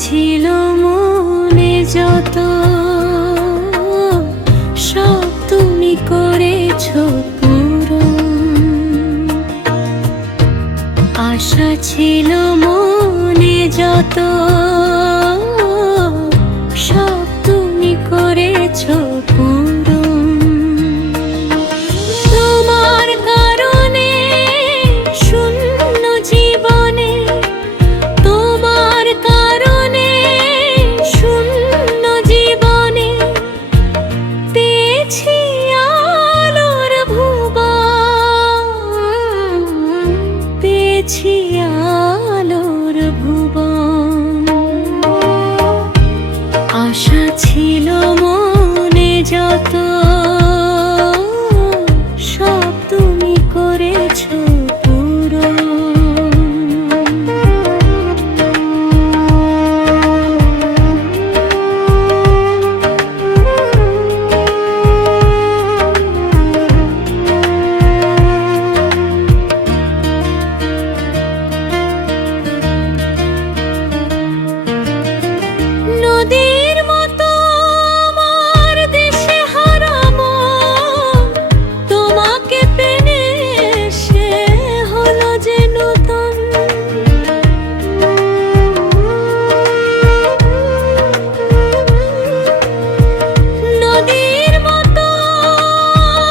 ছিল মনে যত, সব তুমি করেছো পূরণ। আশা ছিল মনে যত, সব তুমি করেছো পূরণ। তোমার কারণে শূন্য জীবনে, তোমার কারণে শূন্য জীবনে পেয়েছি আলোর ভুবন, পেয়েছি আলোর ভুবন। আশা ছিল মনে যত, সব তুমি করেছো পূরণ। নদীর মতো আমার দেশে হারাবো, তোমাকে পেনে সে হলো যে নূতন। নদীর মতো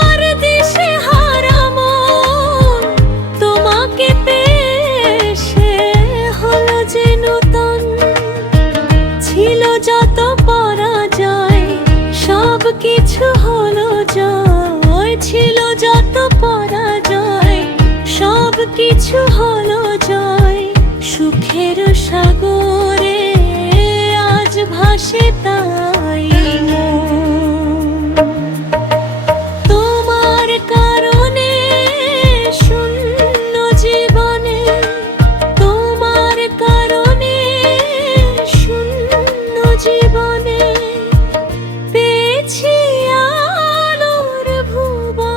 আর দেশে হারাবো, তোমাকে পেয়ে সে হলো যে নূতন। ছিল যত পরাজয় সব কিছু হলো জয়, ছিল যত পরাজয় সব কিছু হলো জয়। সুখের সাগরে আজ ভাসে তাই মন। তোমার কারণে শূন্য জীবনে, তোমার কারণে শূন্য জীবনে পেয়েছি আলোর ভুবন।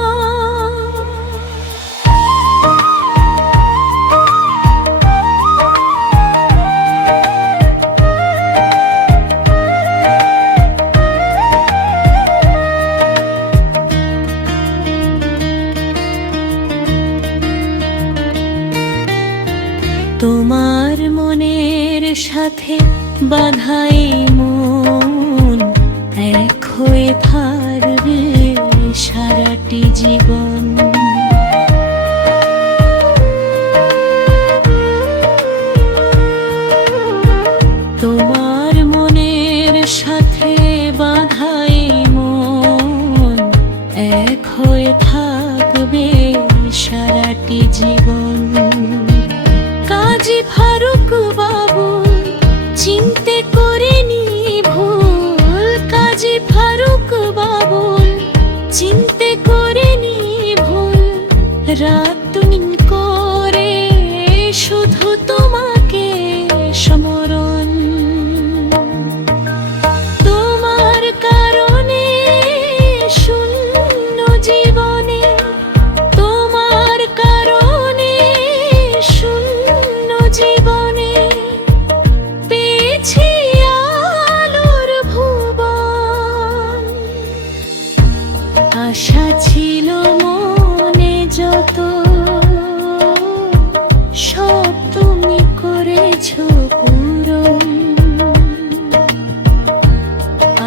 তোমার মনের সাথে বাঁধাই মন এক হয়ে থাকবে সারাটি জীবন। তোমার মনের সাথে বাঁধাই মন এক হয়ে থাকবে সারাটি জীবন। কাজী ফারুক বাবু চিনতে করিনি ভুল, কাজী ফারুক বাবু চিনতে করিনি ভুল। রাত দিন করে শুধু তোমাকে স্মরণ। তোমার কারণে শূন্য জীবনে, তোমার কারণে শূন্য জীবনে পেয়েছি আলোর ভুবন। আশা ছিল মনে যত, সব তুমি করেছো পূরণ।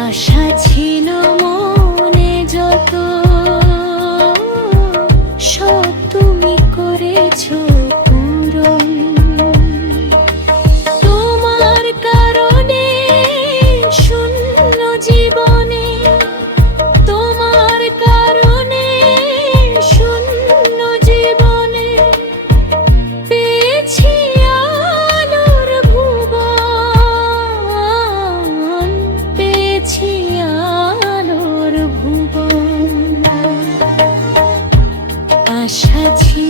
আশা ছিল মনে যত, সব তুমি করেছো পূরণ। তোমার কারণে শূন্য জীবনে, তোমার কারণে শূন্য জীবনে পেয়েছি আলোর ভুবন, পেয়েছি আলোর ভুবন। আশা ছিল